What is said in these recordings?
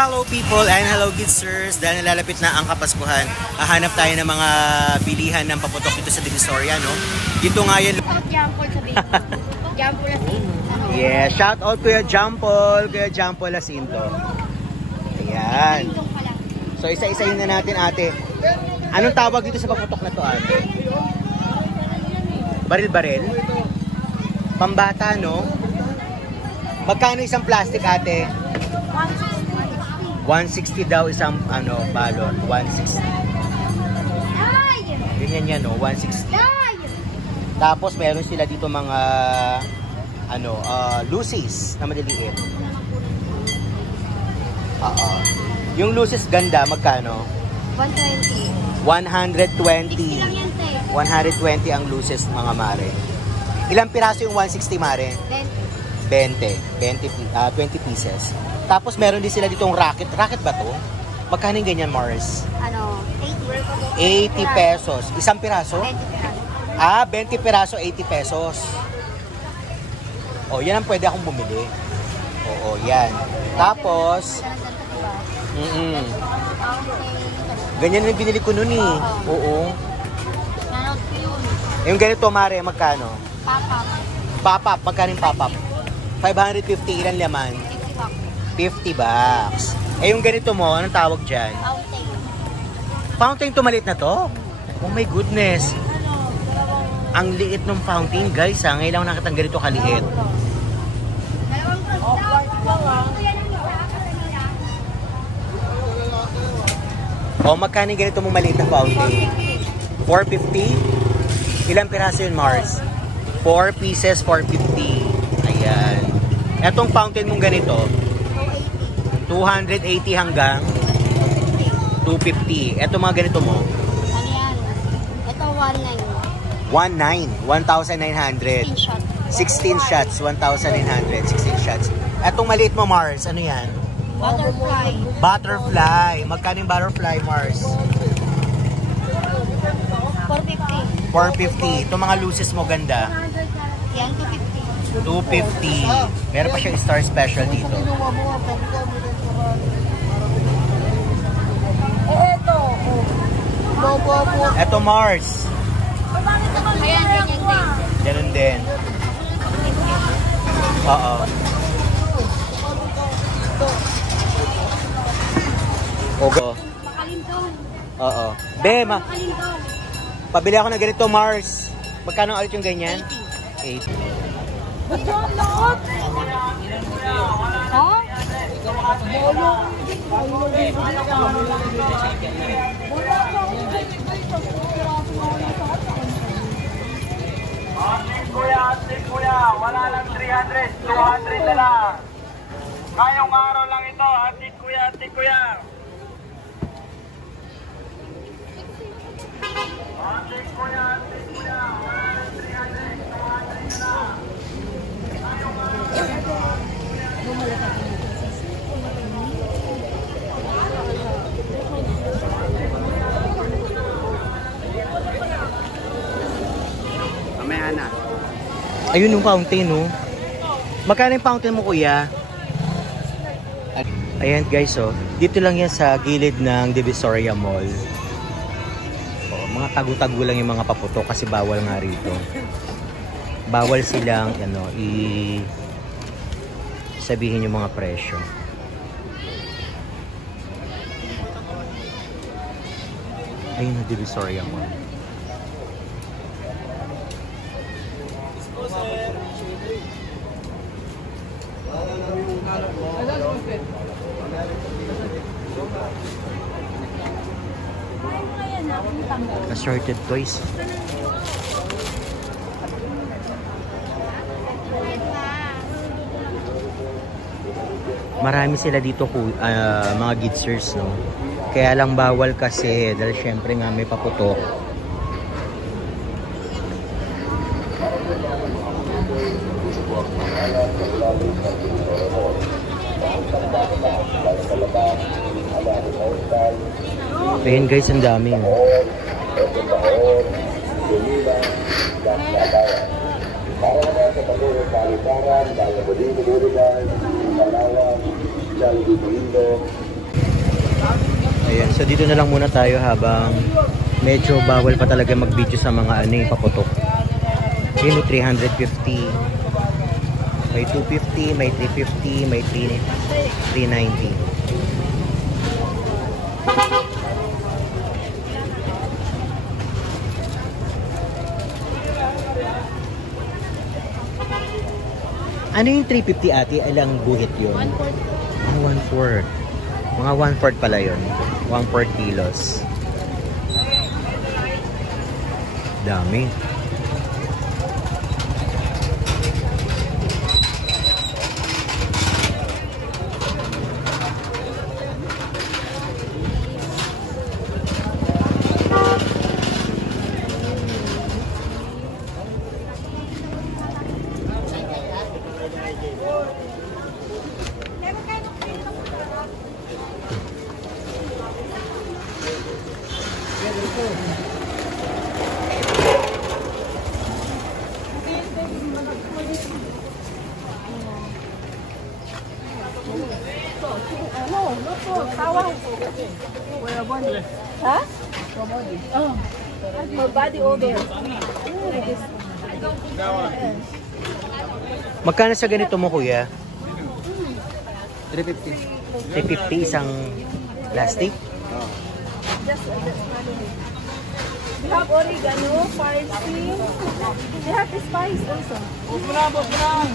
Hello people and hello Gidsers. Dahil nalalapit na ang Kapaskuhan, hahanap tayo ng mga bilihan ng paputok dito sa Divisoria, no? Dito nga yan. Jampol sa Bicol. Jampol Lasinto. Yeah, shout out Kuya Jampol Lasinto. Ayan. So isa-isahin na natin, ate. Anong tawag dito sa paputok na to, ate? Baril-baril? Pambata, no? Magkano isang plastic, ate? 160 daw isang balon. 160. Ganyan yan, no? 160. Tapos meron sila dito mga luces na maliliit. Yung luces ganda, magkano? 120. 120. 120 ang luces, mga mare. Ilang piraso yung 160, mare? 20 pieces. Tapos meron din sila ditong racket. Racket ba to? Magkano yung ganyan, Mars? 80. 80 pesos. Isang piraso? 20 pesos. 20 piraso, 80 pesos. Oh, yan ang pwede akong bumili. Oo, yan. Tapos, ganyan yung binili ko nun eh. Oo. Nanood ko yun. Yung ganito, mare, magkano? Pop-up. Pop-up, magkano yung pop-up? 550, ilan laman? 50 bucks. Eh yung ganito mo, anong tawag dyan? Fountain. Fountain to, maliit na to? Oh my goodness. Ang liit ng fountain, guys. Ngayon lang nakita ganito kaliit. Oh, magkano ganito mong maliit na fountain? 450? Ilang piraso yun, Mars? 4 pieces, 450. Ayan. Etong fountain mong ganito, 280 hanggang 250. Eto mga ganito mo? Ano yan? Ito 1,900. 1,900. 16 shots. 1,900. 16 shots. Etong maliit mo, Mars, ano yan? Butterfly. Butterfly. Magkano yung butterfly, Mars? 450. 450. Itong mga luces mo, ganda. Yan, 250. 250. Meron pa siyang star special dito. Eto, Mars. Ayan, ganyan din. Ganun din. Oo. Ogo. Pakalintong. Oo. Be, Pakalintong. pabili ako ng ganito, Mars. Magkano ulit yung ganyan? 80. Oh? Kuya, wala lang 300, 200 na lang. Ngayong araw lang ito, atik kuya. Atik kuya, wala lang 300, 200 na lang. Ayun yung fountain, no? Magkano yung fountain mo, kuya? Ayan, guys, oh. Dito lang yan sa gilid ng Divisoria Mall. Oh, mga tagu-tagu lang yung mga paputok kasi bawal nga rito. Bawal silang, sabihin yung mga presyo. Ayun na Divisoria Mall. Assorted toys. Marami sila dito mga Gidsers, no? Kaya lang bawal kasi dahil syempre nga may paputok. Ayan guys, ang dami. Para naman sa patuloy sa aliparan, dahil sa Budi, Bulugan, Palawan, Jollibee, Indo, Ayan, so dito na lang muna tayo habang medyo bawal pa talaga mag-video sa mga paputok. Yun, 350. May 250, may 350, may 390. Ano yung 350 ate? Ilang buhit yun? 1/4. Ah, 1/4. Mga 1/4 pala yun. 1/4 kilos. Dami. Huh? Oh. My body odor. Magkano sa ganito mo, kuya? 350. 350 isang plastic? We have oregano, parsley. We have the spice also. We have curry.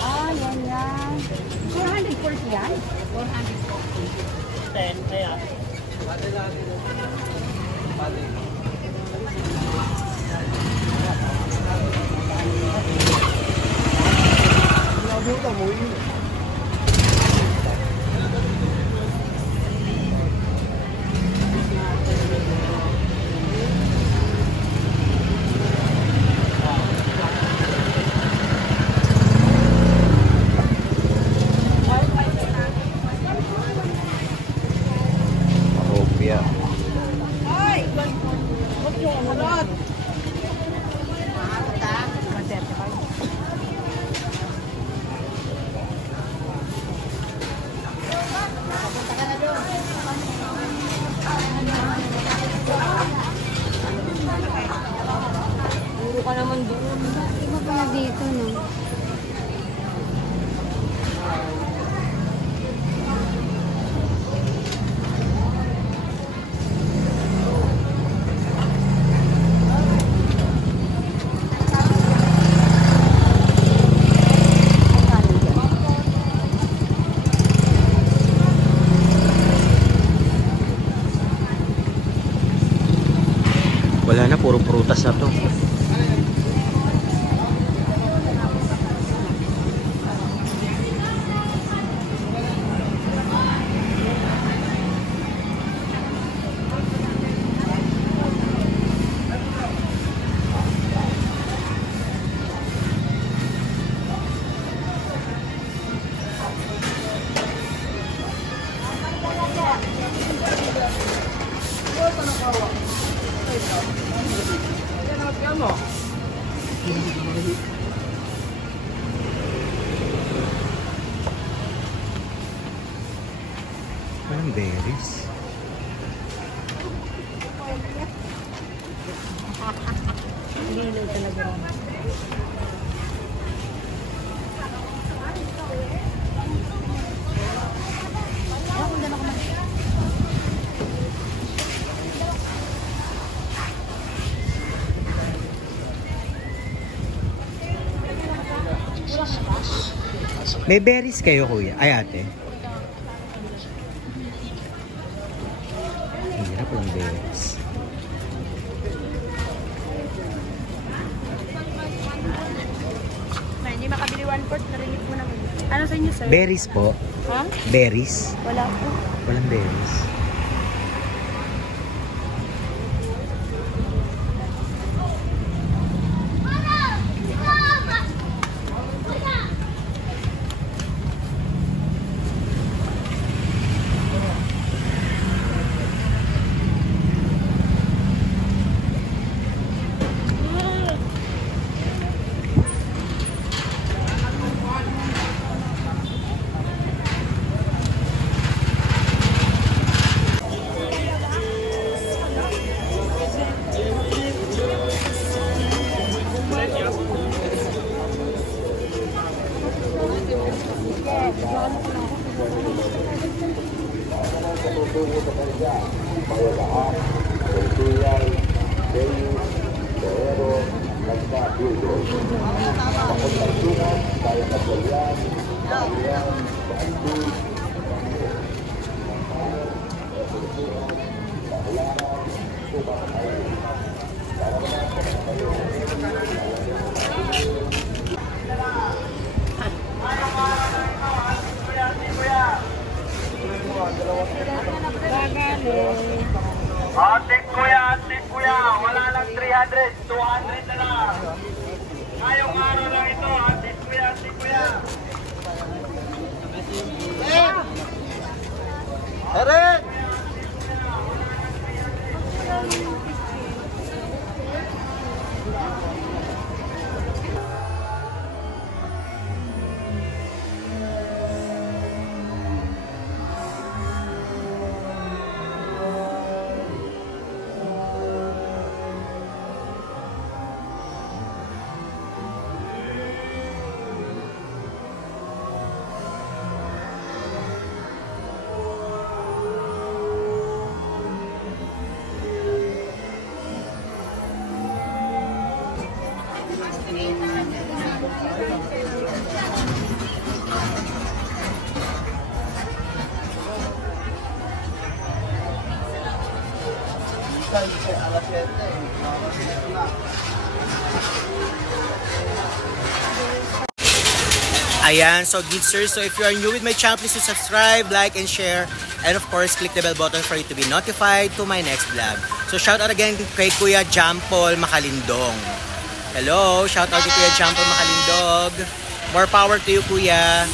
Ah, yan. 440 yan? 440. 10, kaya. Hopia. Puro ka naman doon. Iba pala dito, no? Wala na, puro prutas na to. Anong berries? Lilo talaga. May berries kayo, kuya? Ay, ate. Ang hirap lang berries. Hindi makabili 1/4. Narinig mo naman. Ano sa inyo, sir? Berries po. Ha? Berries. Wala po. Walang berries. tungo sa kanya, Mayagaan, Tultuyay, Deus, Guerrero, Nagsa, Burgos. Pagkaksungan, Kaya Kasalyan, Kalian, Bantu, Atik kuya, wala lang 300, 200 na lang. Ngayong araw lang ito, atik kuya. Eren! Ayan, so Gidsers, so if you are new with my channel, please subscribe, like, and share. And of course, click the bell button for you to be notified to my next vlog. So shout out again kay Kuya Jampol Makalindong. Hello, shout out kay Kuya Jampol Makalindog. More power to you, Kuya.